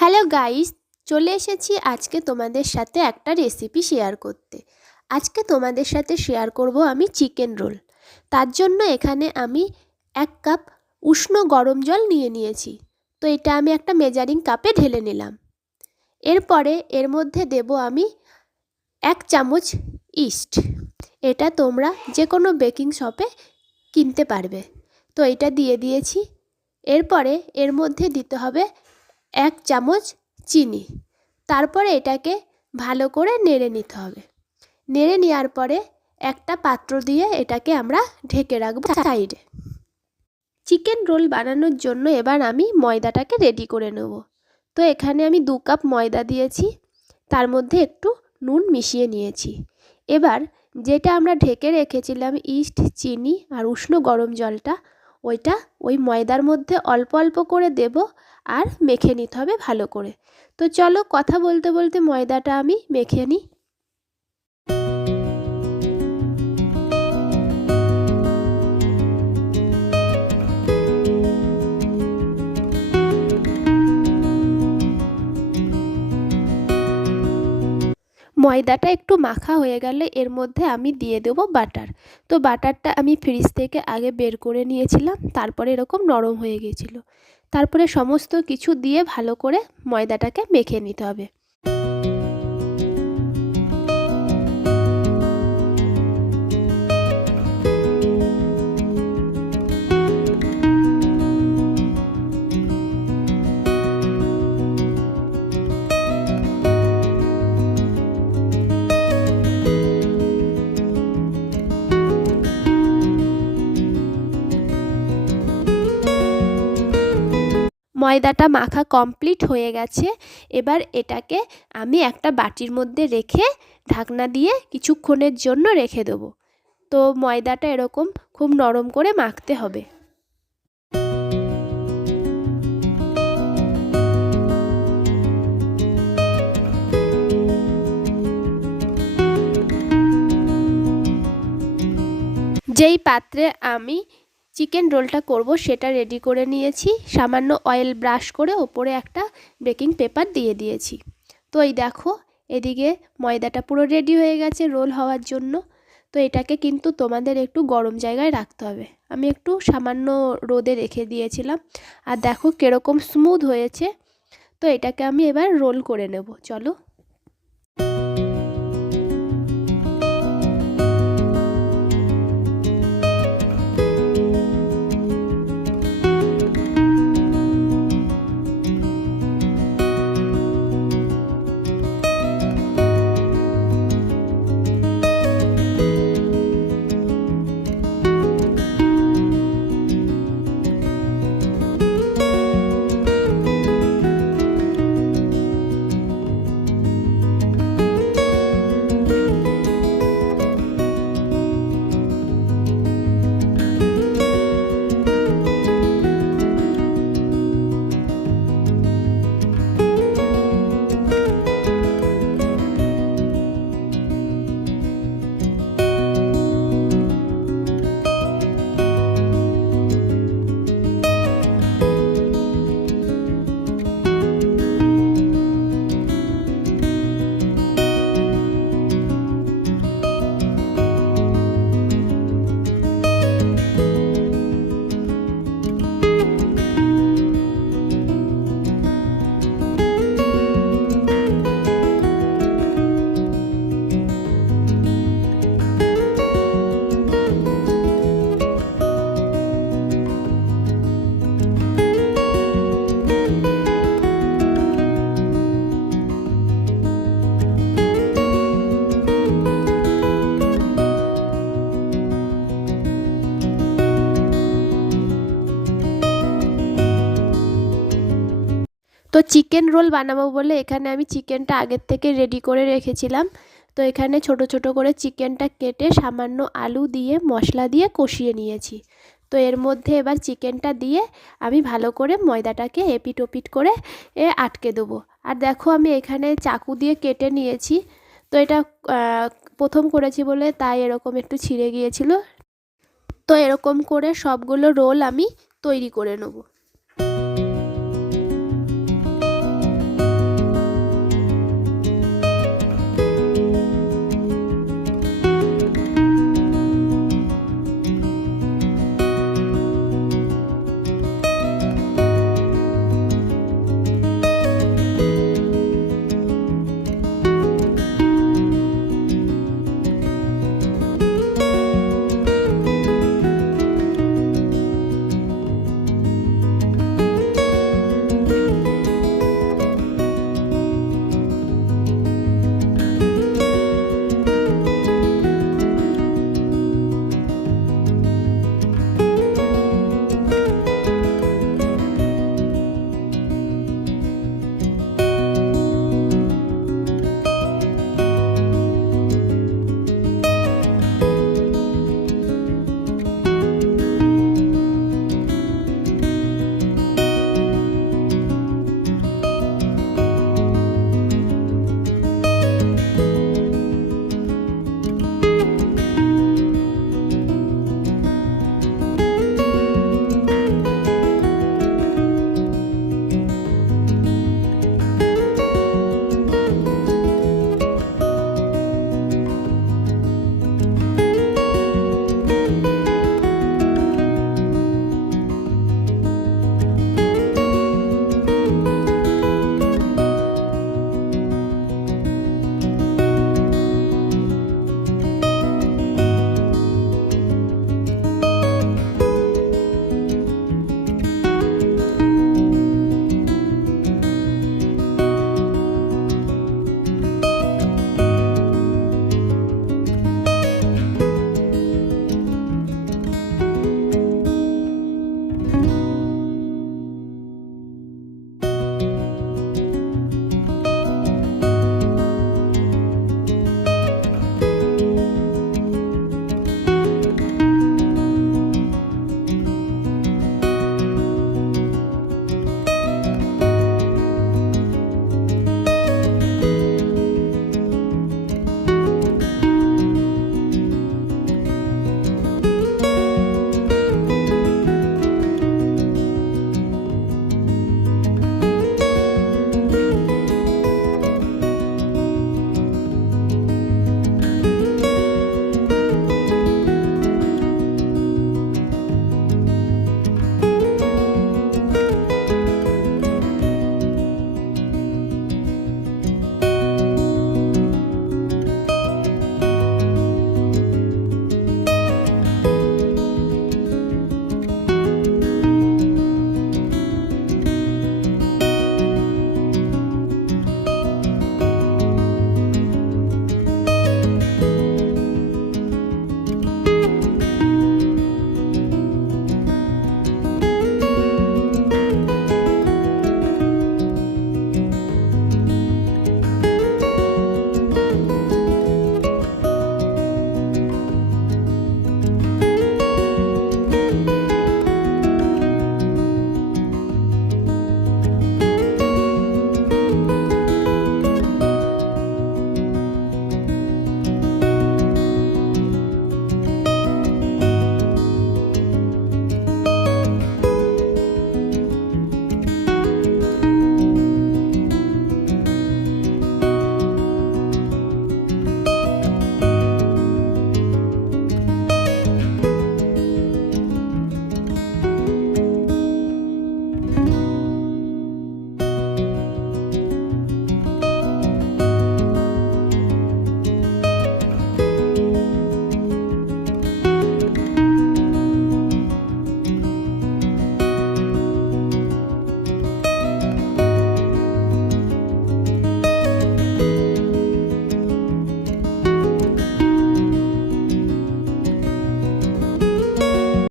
Hello guys, চলে এসেছি আজকে তোমাদের সাথে একটা রেসিপি শেয়ার করতে। আজকে তোমাদের সাথে শেয়ার করব আমি চিকেন রোল। তার জন্য এখানে আমি 1 কাপ উষ্ণ গরম জল নিয়েছি। তো এটা আমি একটা মেজারিং কাপে ঢেলে নিলাম। এরপরে এর মধ্যে দেব আমি 1 চামচ ইস্ট। এটা তোমরা যে কোনো বেকিং শপে কিনতে পারবে। তো এটা দিয়ে দিয়েছি। এরপরে এর মধ্যে দিতে হবে 1 চামচ চিনি। তারপরে এটাকে ভালো করে নেড়ে নিতে হবে। নেড়ে নেওয়ার পরে একটা পাত্র দিয়ে এটাকে আমরা ঢেকে রাখবো সাইডে। চিকেন রোল বানানোর জন্য এবার আমি ময়দাটাকে রেডি করে নেব। তো এখানে আমি 2 কাপ ময়দা দিয়েছি, তার মধ্যে একটু নুন মিশিয়ে নিয়েছি। এবার যেটা আমরা ঢেকে রেখেছিলাম ইস্ট, চিনি আর উষ্ণ গরম জলটা, ওইটা ওই ময়দার মধ্যে অল্প অল্প করে দেব আর মেখে নিতে হবে ভালো করে। তো চলো কথা বলতে বলতে ময়দাটা আমি মেখে নিই। ময়দাটা একটু মাখা হয়ে গেলে এর মধ্যে আমি দিয়ে দেব বাটার। তো বাটারটা আমি ফ্রিজ থেকে আগে বের করে নিয়েছিলাম, তারপরে এরকম নরম হয়ে গিয়েছিল। তারপরে সমস্ত কিছু দিয়ে ভালো করে ময়দাটাকে মেখে নিতে হবে। ময়দাটা মাখা কমপ্লিট হয়ে গেছে। এবার এটাকে আমি একটা বাটির মধ্যে রেখে ঢাকনা দিয়ে কিছুক্ষণের জন্য রেখে দেবো। তো ময়দাটা এরকম খুব নরম করে মাখতে হবে। যেই পাত্রে আমি চিকেন রোলটা করব সেটা রেডি করে নিয়েছি। সামান্য অয়েল ব্রাশ করে ওপরে একটা বেকিং পেপার দিয়ে দিয়েছি। তো এই দেখো, এদিকে ময়দাটা পুরো রেডি হয়ে গেছে রোল হওয়ার জন্য। তো এটাকে কিন্তু তোমাদের একটু গরম জায়গায় রাখতে হবে। আমি একটু সামান্য রোদে রেখে দিয়েছিলাম, আর দেখো কীরকম স্মুথ হয়েছে। তো এটাকে আমি এবার রোল করে নেব। চলো। তো চিকেন রোল বানাবো বলে এখানে আমি চিকেনটা আগের থেকে রেডি করে রেখেছিলাম। তো এখানে ছোট ছোট করে চিকেনটা কেটে সামান্য আলু দিয়ে মশলা দিয়ে কষিয়ে নিয়েছি। তো এর মধ্যে এবার চিকেনটা দিয়ে আমি ভালো করে ময়দাটাকে এপিট ওপিট করে আটকে দেবো। আর দেখো আমি এখানে চাকু দিয়ে কেটে নিয়েছি। তো এটা প্রথম করেছি বলে তাই এরকম একটু ছিঁড়ে গিয়েছিল। তো এরকম করে সবগুলো রোল আমি তৈরি করে নেব।